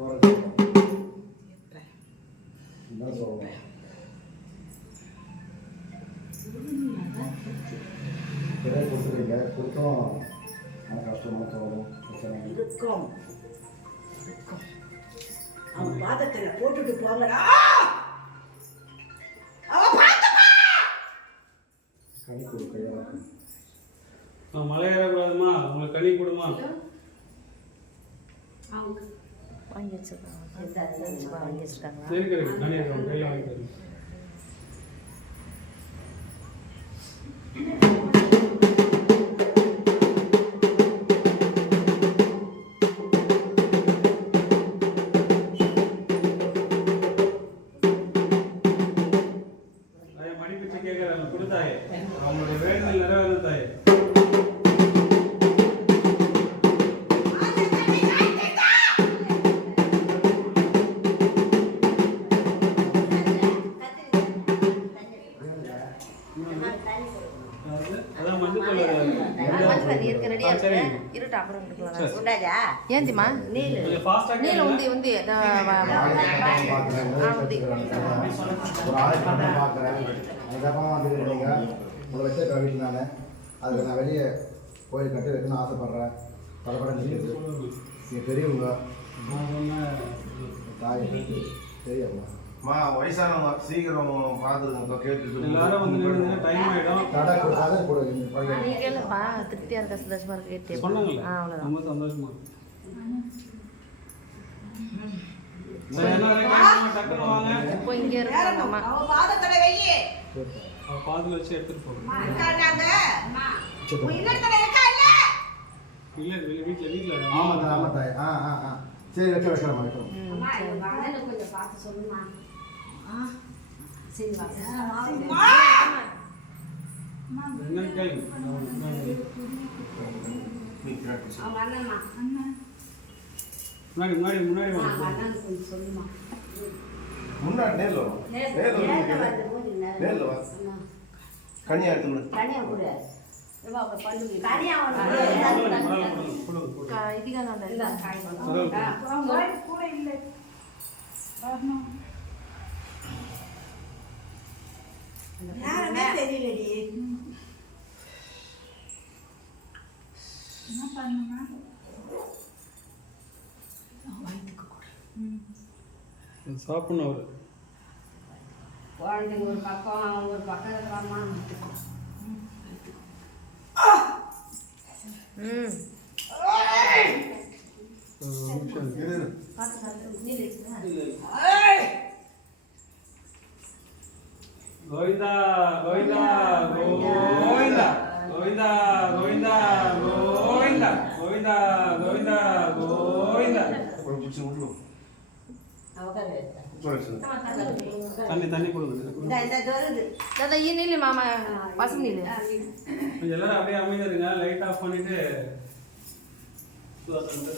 போகிறது என்ன சொல்லணும் நிறைய கொடுத்துருங்க கொடுத்தோம் ஆனால் கஷ்டமாக தோணும் பிரச்சனை. இருக்கும் அவன் பாதத்துல போட்டுட்டு போங்கடா கனி கொடு கையால் நான் மலை ஏறக்கூடாதுமா? உங்களுக்கு கனி கொடுமா? வாங்கி வச்சுருக்காங்க வாங்கி அவங்களுடைய வேண்டுதல் நிறைவேறுதாயே ஏந்திமா நீலு நீல உந்தி உந்தி பார்க்குறேன் அதுக்கப்புறமா வந்து நீங்கள் உங்களை வச்ச வீட்டில் நான் அதுக்கு நான் வெளியே கோயில் கட்டி வைக்கணும்னு ஆசைப்பட்றேன் பலப்பட நிற்கிறது நீங்கள் பெரியவங்க தாய் பெரியவங்க மா வயசானவங்க சீக்கிரம் பார்த்துருங்க கேட்டு எல்லாரும் வந்து டைம் ஆயிடும். தடை தடை போடுங்க திருப்தியா இருக்க சந்தோஷமா இருக்கு கேட்டு. சரி வைக்க வைக்கிறோம் வைக்கிறோம் கொஞ்சம் பார்த்து சொல்லுமா. கேளுங்க முன்னாடி முன்னாடி முன்னாடி வாங்க முன்னாடி நேரில் வரும் நேரில் வா கனியா எடுத்து கொடு க- இதுக்காக நேரமே தெரியலடி. என்ன பண்ணுமா வயிற்றுக்கு கூட. குழந்தைங்க ஒரு பக்கம் ஒரு பக்கம் இருக்கிறாமா ம். பார்த்து பார்த்து இல்லை கோவிந்தா கோவிந்தா கோவிந்தா கோவிந்தா கோவிந்தா கோவிந்தா கோவிந்தா கோவிந்தா கோவிந்தா கொஞ்சம் பிடிச்சி விட்டுரும் தண்ணி தண்ணி கொடுங்க. ஈ நீலு மாமா. பசங்க நீலு எல்லாரும் அப்படியே அமைதியா இருங்க. லைட் ஆஃப் பண்ணிட்டு சுதாசனத்தை